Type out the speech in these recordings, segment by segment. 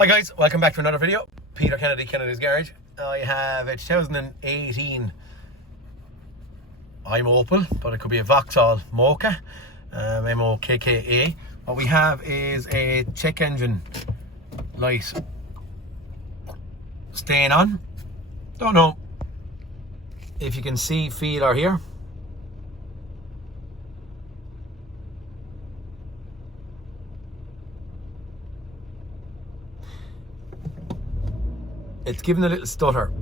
Hi guys, welcome back to another video. Peter Kennedy, Kennedy's Garage. I have a 2018, I'm Opel, but it could be a Vauxhall Mokka, M-O-K-K-A. What we have is a check engine light staying on. Don't know if you can see, feel or hear. It's giving a little stutter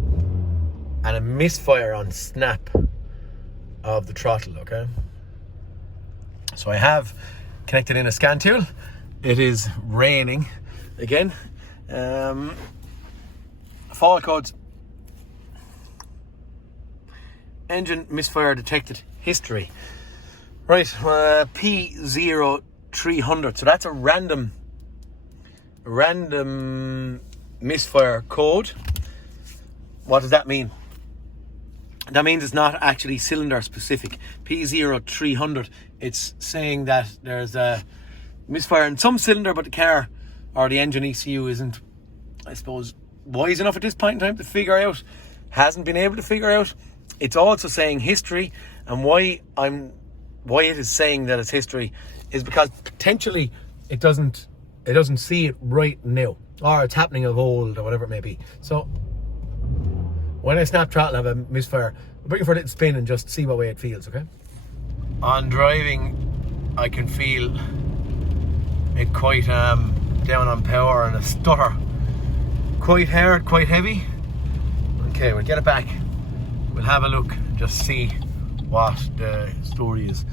and a misfire on snap of the throttle, okay? So I have connected in a scan tool. It is raining again. Fault codes. Engine misfire detected history. Right, P0300. So that's a random misfire code. What does that mean? That means it's not actually cylinder specific. P0300, it's saying that there's a misfire in some cylinder, but the car or the engine ECU isn't, I suppose, wise enough at this point in time to figure out, hasn't been able to figure out. It's also saying history, and why it is saying that it's history is because potentially it doesn't see it right now, or it's happening of old, or whatever it may be. So when I snap throttle and have a misfire, I'm looking for a little spin and just see what way it feels, okay? On driving, I can feel it quite down on power and a stutter. Quite hard, quite heavy. Okay, we'll get it back. We'll have a look, just see what the story is.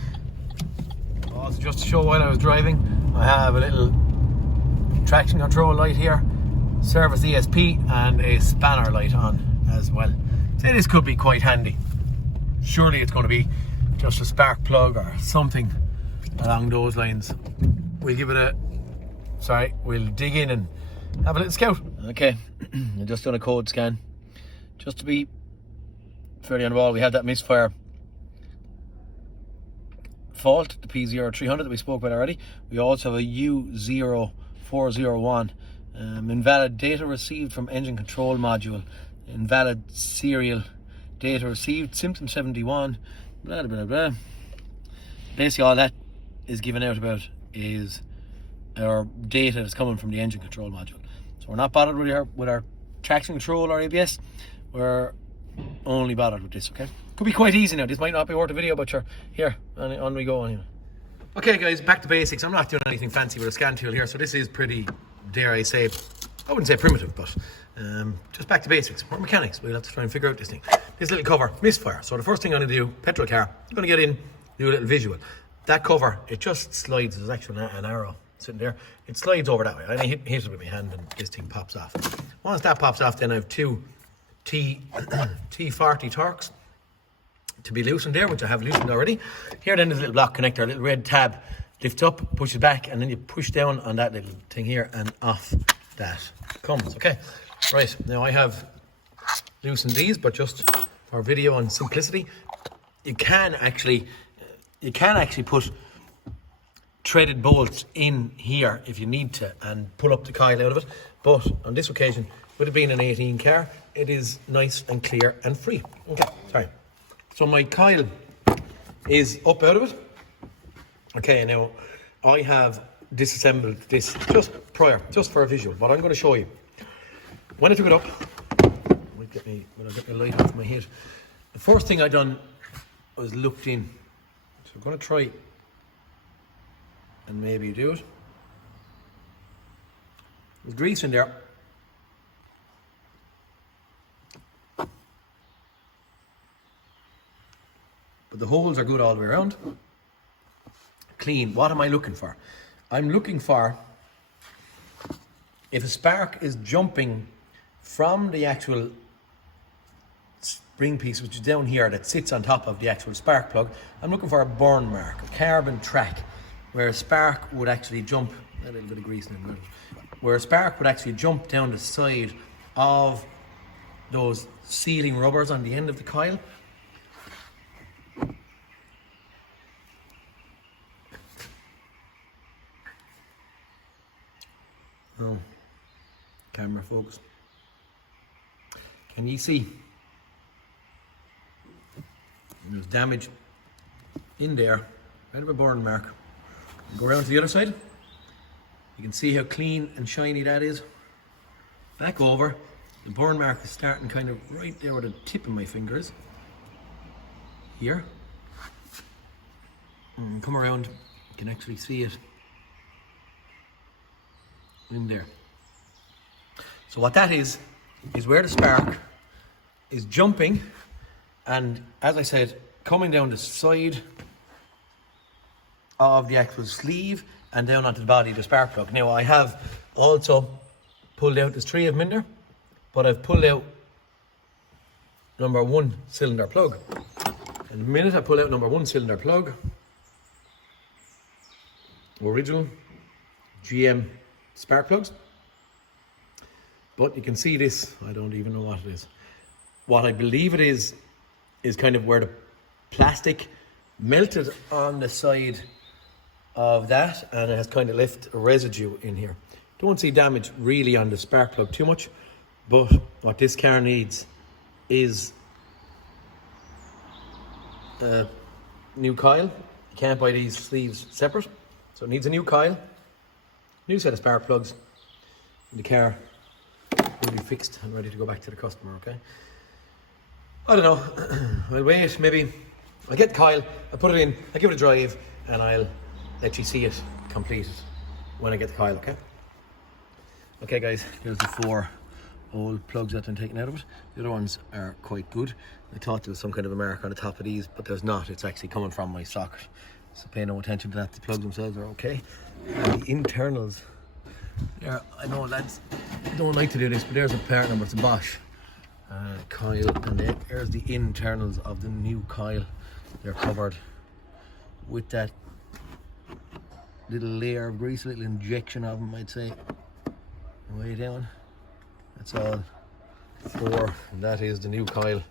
Also, just to show while I was driving, I have a little traction control light here, service ESP, and a spanner light on as well. So this could be quite handy. Surely it's going to be just a spark plug or something along those lines. We'll give it we'll dig in and have a little scout. Okay, I've just done a code scan just to be fairly on the ball. We have that misfire fault, the P0300 that we spoke about already. We also have a U0401, invalid data received from engine control module, invalid serial data received, symptom 71, blah blah blah. Basically all that is given out about is our data that's coming from the engine control module. So we're not bothered with our traction control or ABS. We're only bothered with this, okay? Could be quite easy now. This might not be worth a video, but here, on we go anyway. Okay guys, back to basics. I'm not doing anything fancy with a scan tool here, so this is pretty, dare I say, I wouldn't say primitive, but just back to basics. We're mechanics, we'll have to try and figure out this thing. This little cover, misfire. So the first thing I'm going to do, petrol car, I'm going to get in, do a little visual. That cover, it just slides. There's actually an arrow sitting there. It slides over that way. I hit it with my hand and this thing pops off. Once that pops off, then I have two T40 Torx to be loosened there, which I have loosened already. Here then is a little block connector, a little red tab. Lift up, push it back, and then you push down on that little thing here, and off that comes. Okay, right, now I have loosened these, but just for video and simplicity, you can actually put threaded bolts in here if you need to and pull up the coil out of it. But on this occasion, with it being an 18 car, it is nice and clear and free. Okay, sorry. So my coil is up out of it. Okay, now I have disassembled this just for a visual, but I'm going to show you. When I took it up, I'll get my light off my head. The first thing I done was looked in. So I'm going to try and maybe do it. There's grease in there. But the holes are good all the way around. Clean. What am I looking for? I'm looking for if a spark is jumping from the actual spring piece, which is down here, that sits on top of the actual spark plug. I'm looking for a burn mark, a carbon track, where a spark would actually jump, a little bit of grease in the middle, where a spark would actually jump down the side of those sealing rubbers on the end of the coil. Oh, Camera focus. Can you see? There's damage in there, kind of a burn mark. Go around to the other side. You can see how clean and shiny that is. Back over. The burn mark is starting kind of right there where the tip of my finger is. Here. And come around. You can actually see it in there. So what that is where the spark is jumping, and as I said, coming down the side of the actual sleeve and down onto the body of the spark plug. Now I have also pulled out, there's 3 of them in there, but I've pulled out number 1 cylinder plug. And the minute I pull out number 1 cylinder plug, original GM spark plugs, but you can see this, I don't even know what it is. What I believe it is kind of where the plastic melted on the side of that, and it has kind of left a residue in here. Don't see damage really on the spark plug too much, but what this car needs is a new coil. You can't buy these sleeves separate, so it needs a new coil, new set of spark plugs, and the car will be fixed and ready to go back to the customer, okay? I don't know, I'll wait, maybe I'll get the coil, I'll put it in, I'll give it a drive, and I'll let you see it completed when I get the coil, okay? Okay guys, here's the 4 old plugs that I've taken out of it. The other ones are quite good. I thought there was some kind of a mark on the top of these, but there's not. It's actually coming from my socket. So pay no attention to that. The plugs themselves are okay. And the internals, there, I know lads don't like to do this, but there's a part number, it's a Bosch coil, and there's the internals of the new coil. They're covered with that little layer of grease, a little injection of them, I'd say, way down. That's all 4, and that is the new coil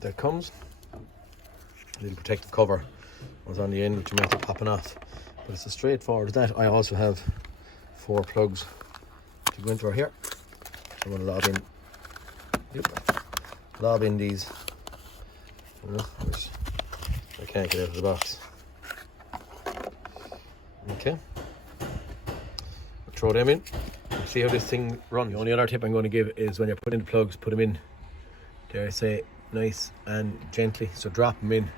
that comes. A little protective cover was on the end, which might be popping off, but it's as straightforward as that. I also have 4 plugs to go into our here. I'm going to lob in these, which I can't get out of the box. Okay, I'll throw them in. See how this thing runs. The only other tip I'm going to give is when you're putting the plugs, put them in, dare I say, nice and gently. So drop them in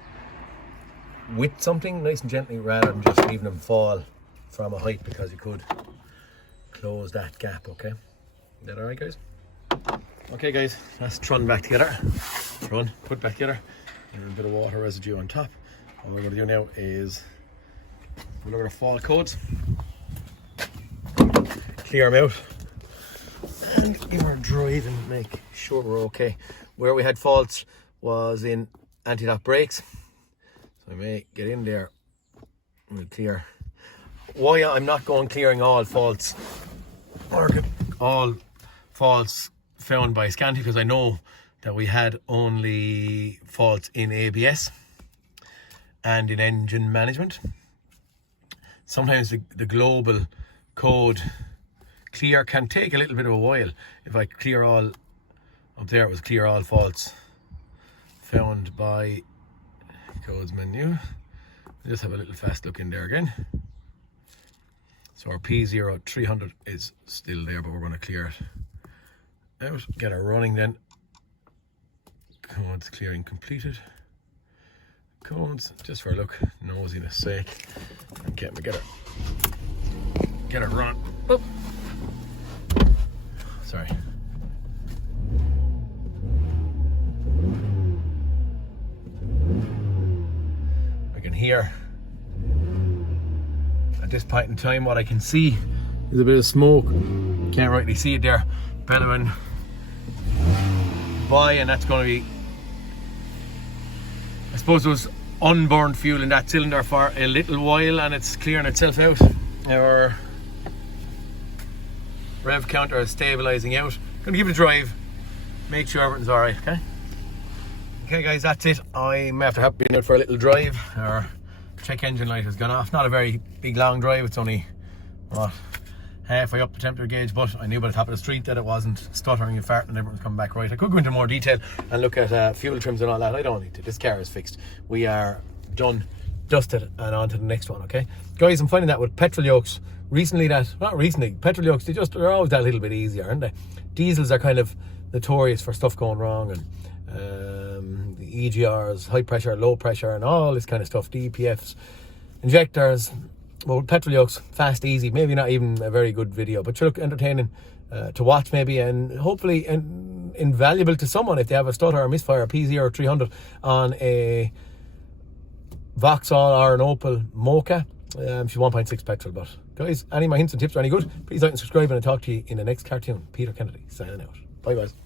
with something nice and gently rather than just leaving them fall from a height, because you could close that gap, okay? Is that alright guys? Okay guys, let's run back together. Put back together. And a bit of water residue on top. What we're going to do now is we'll look at our fault codes, clear them out, and give our drive and make sure we're okay. Where we had faults was in anti-lock brakes, so I may get in there and we'll clear. Why I'm not going clearing all faults or all faults found by Scanty, because I know that we had only faults in ABS and in engine management. Sometimes the global code clear can take a little bit of a while. If I clear all up there, it was clear all faults found by codes menu. Just have a little fast look in there again. So our P0300 is still there, but we're going to clear it out, get her running then. Codes clearing completed. Codes, just for a look, nosiness sake. Okay, we get her run. Oh. Sorry. I can hear at this point in time, what I can see is a bit of smoke. Can't rightly see it there, bellowing by, and that's going to be, I suppose, there was unburned fuel in that cylinder for a little while, and it's clearing itself out. Our rev counter is stabilizing out. Gonna give it a drive, make sure everything's alright, okay? Okay guys, that's it. I'm after being out for a little drive. Our check engine light has gone off. Not a very big long drive, it's only what, halfway up the temperature gauge, but I knew by the top of the street that it wasn't stuttering and farting and everything was coming back right. I could go into more detail and look at fuel trims and all that. I don't need to. This car is fixed. We are done, dusted, and on to the next one, okay? Guys, I'm finding that with petrol yokes, petrol yokes, they're always that little bit easier, aren't they? Diesels are kind of notorious for stuff going wrong, and the EGRs, high pressure, low pressure, and all this kind of stuff, DPFs, injectors. Well, petrol yokes, fast, easy, maybe not even a very good video, but you look entertaining to watch maybe, and hopefully invaluable to someone if they have a stutter or misfire P0300 on a Vauxhall or an Opel Mokka. She's 1.6 petrol. But guys, any of my hints and tips are any good, please like and subscribe, and I'll talk to you in the next cartoon. Peter Kennedy signing out. Bye guys.